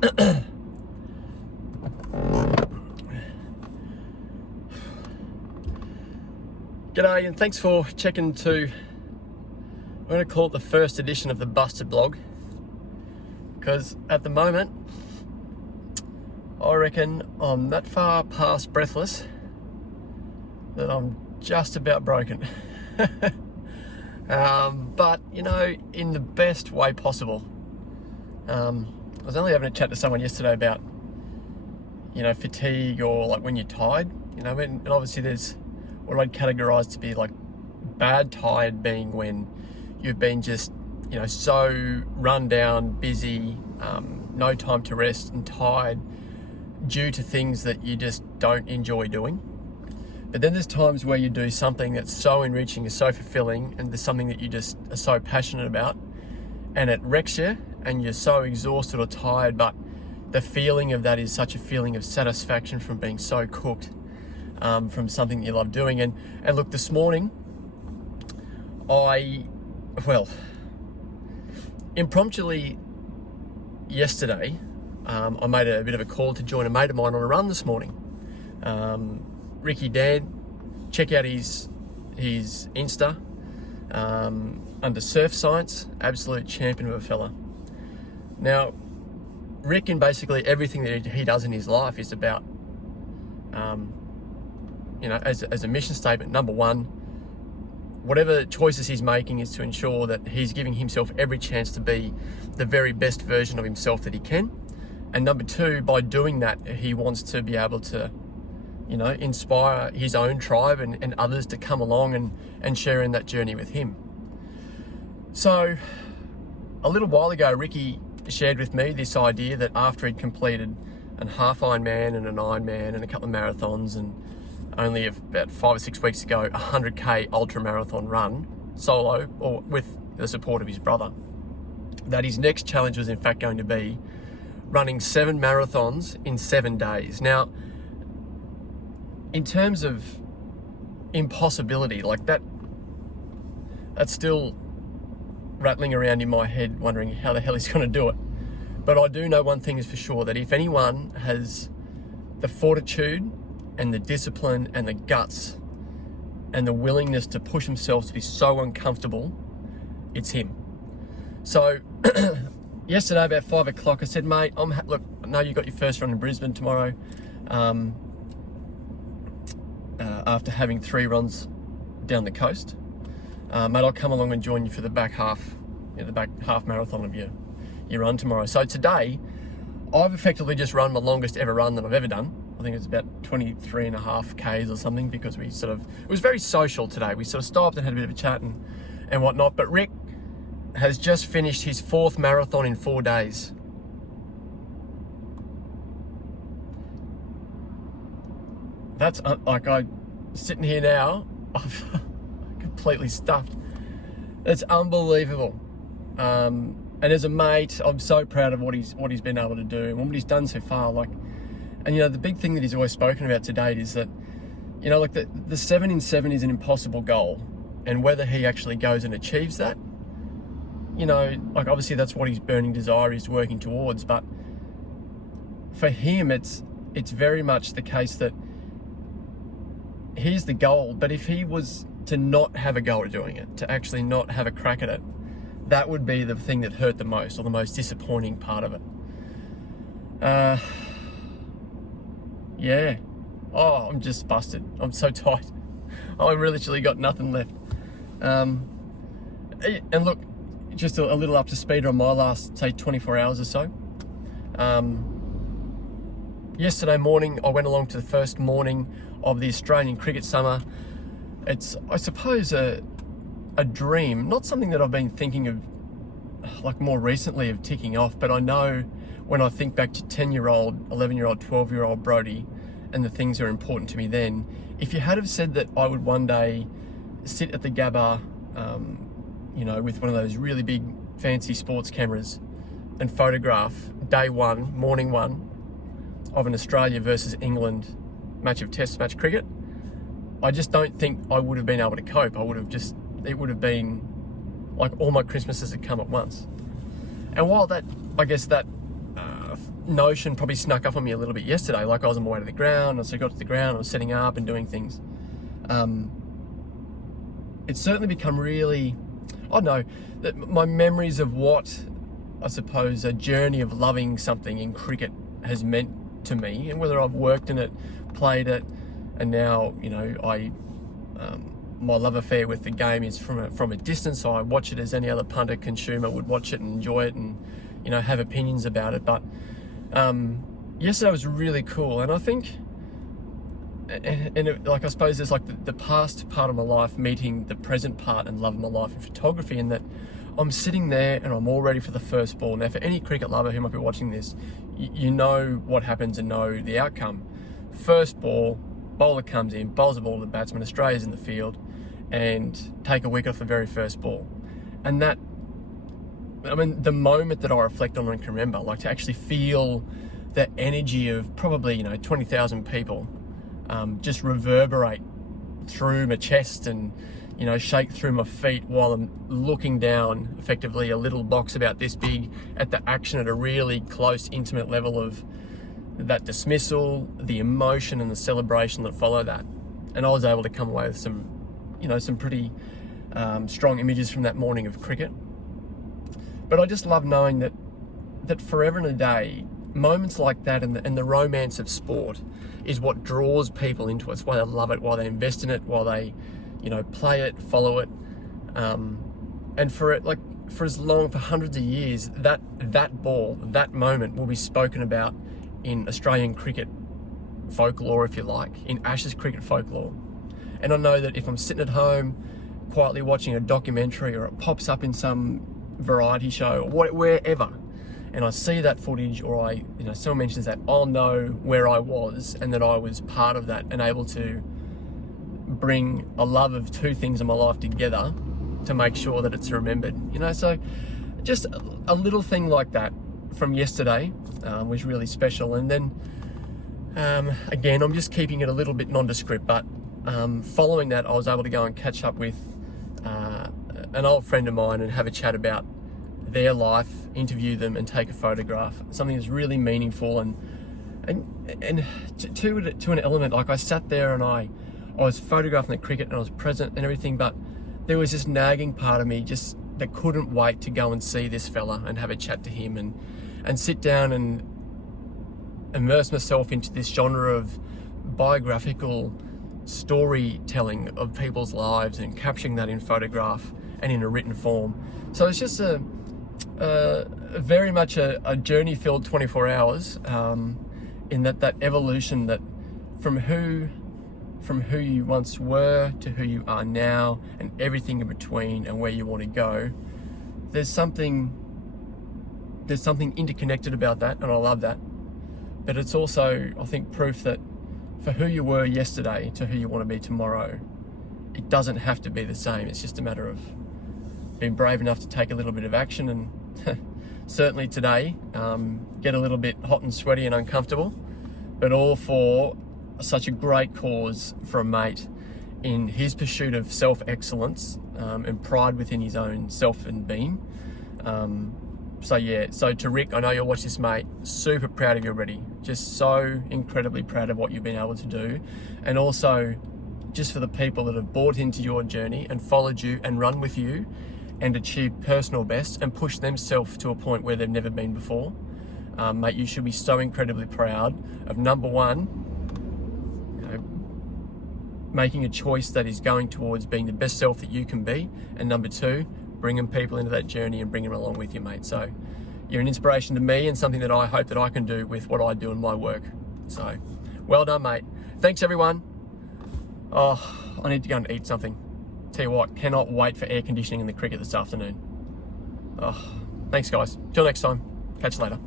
G'day and thanks for checking I'm going to call it the first edition of the Busted blog, because at the moment I reckon I'm that far past breathless that I'm just about broken. But you know, in the best way possible. I was only having a chat to someone yesterday about, you know, fatigue, or like when you're tired, you know, and obviously there's what I'd categorize to be like bad tired being when you've been just, you know, so run down, busy, no time to rest, and tired due to things that you just don't enjoy doing. But then there's times where you do something that's so enriching, is so fulfilling, and there's something that you just are so passionate about, and it wrecks you, and you're so exhausted or tired, but the feeling of that is such a feeling of satisfaction from being so cooked, from something that you love doing. And look, this morning, impromptu yesterday, I made a bit of a call to join a mate of mine on a run this morning. Ricky Dan, check out his Insta, under Surf Science, absolute champion of a fella. Now, Rick, and basically everything that he does in his life is about, you know, as a mission statement, number one, whatever choices he's making is to ensure that he's giving himself every chance to be the very best version of himself that he can. And number two, by doing that, he wants to be able to, you know, inspire his own tribe and others to come along and share in that journey with him. So a little while ago, Ricky shared with me this idea that after he'd completed a half Ironman and an Ironman and a couple of marathons, and only about 5 or 6 weeks ago, a 100k ultra marathon run solo or with the support of his brother, that his next challenge was in fact going to be running 7 marathons in 7 days. Now, in terms of impossibility, like that's still rattling around in my head, wondering how the hell he's going to do it. But I do know one thing is for sure, that if anyone has the fortitude and the discipline and the guts and the willingness to push themselves to be so uncomfortable, it's him. So yesterday about 5 o'clock, I said, mate, look, I know you got your first run in Brisbane tomorrow, after having 3 runs down the coast. Mate, I'll come along and join you for the back half marathon of your run tomorrow. So today, I've effectively just run my longest ever run that I've ever done. I think it's about 23.5 Ks or something, because it was very social today. We sort of stopped and had a bit of a chat and whatnot. But Rick has just finished his 4th marathon in 4 days. That's sitting here now, I'm completely stuffed. It's unbelievable. And as a mate, I'm so proud of what he's been able to do and what he's done so far. And you know, the big thing that he's always spoken about to date is that, you know, like the 7 in 7 is an impossible goal, and whether he actually goes and achieves that, you know, like obviously that's what his burning desire is working towards. But for him, it's very much the case that here's the goal, but if he was to not have a go at doing it, to actually not have a crack at it, that would be the thing that hurt the most, or the most disappointing part of it. Yeah. Oh, I'm just busted. I'm so tight. I've literally got nothing left. And look, just a little up to speed on my last, say, 24 hours or so. Yesterday morning, I went along to the first morning of the Australian cricket summer. It's, I suppose, a dream, not something that I've been thinking of like more recently of ticking off, but I know when I think back to 10-year-old, 11-year-old, 12-year-old Brody and the things that are important to me then, if you had have said that I would one day sit at the Gabba, you know, with one of those really big fancy sports cameras and photograph day one, morning one of an Australia versus England match of test match cricket, I just don't think I would have been able to cope. It would have been like all my Christmases had come at once. And while that, I guess that notion probably snuck up on me a little bit yesterday. Like I was on my way to the ground, so I got to the ground, I was setting up and doing things. It's certainly become really, I don't know, that my memories of what I suppose a journey of loving something in cricket has meant to me, and whether I've worked in it, played it, and now, you know, my love affair with the game is from a distance. So I watch it as any other punter consumer would watch it and enjoy it, and, you know, have opinions about it. But yesterday was really cool, and I think, like, I suppose there's like the past part of my life meeting the present part and love of my life in photography, in that I'm sitting there and I'm all ready for the first ball. Now, for any cricket lover who might be watching this, you know what happens and know the outcome. First ball, bowler comes in, bowls the ball to the batsman, Australia's in the field, and take a wicket off the very first ball. And that, I mean, the moment that I reflect on and can remember, like, to actually feel the energy of probably, you know, 20,000 people just reverberate through my chest and, you know, shake through my feet while I'm looking down effectively a little box about this big at the action at a really close, intimate level of that dismissal, the emotion and the celebration that follow that. And I was able to come away with some, you know, some pretty strong images from that morning of cricket. But I just love knowing that forever and a day, moments like that and the romance of sport is what draws people into it. It's why they love it, why they invest in it, why they, you know, play it, follow it. And for it, like, for as long, for hundreds of years, that ball, that moment will be spoken about in Australian cricket folklore, if you like, in Ashes cricket folklore. And I know that if I'm sitting at home quietly watching a documentary, or it pops up in some variety show or wherever, and I see that footage, or you know, someone mentions that, I'll know where I was and that I was part of that and able to bring a love of two things in my life together to make sure that it's remembered, you know. So just a little thing like that from yesterday was really special. And then again, I'm just keeping it a little bit nondescript, but following that, I was able to go and catch up with an old friend of mine and have a chat about their life, interview them and take a photograph. Something that's really meaningful and to an element. Like, I sat there and I was photographing the cricket and I was present and everything, but there was this nagging part of me just that couldn't wait to go and see this fella and have a chat to him and sit down and immerse myself into this genre of biographical storytelling of people's lives and capturing that in photograph and in a written form. So it's just very much a journey filled 24 hours in that evolution, that from who you once were to who you are now and everything in between and where you want to go. There's something interconnected about that, and I love that. But it's also, I think, proof that for who you were yesterday to who you want to be tomorrow, it doesn't have to be the same. It's just a matter of being brave enough to take a little bit of action, and certainly today, get a little bit hot and sweaty and uncomfortable, but all for such a great cause for a mate in his pursuit of self-excellence and pride within his own self and being. So to Rick, I know you'll watch this, mate. Super proud of you already. Just so incredibly proud of what you've been able to do. And also just for the people that have bought into your journey and followed you and run with you and achieved personal best and pushed themselves to a point where they've never been before. Mate, you should be so incredibly proud of, number one, making a choice that is going towards being the best self that you can be, and number two, bringing people into that journey and bringing them along with you, mate. So you're an inspiration to me and something that I hope that I can do with what I do in my work. So well done, mate. Thanks, everyone. Oh, I need to go and eat something. Tell you what, cannot wait for air conditioning in the cricket this afternoon. Oh, thanks, guys. Till next time. Catch you later.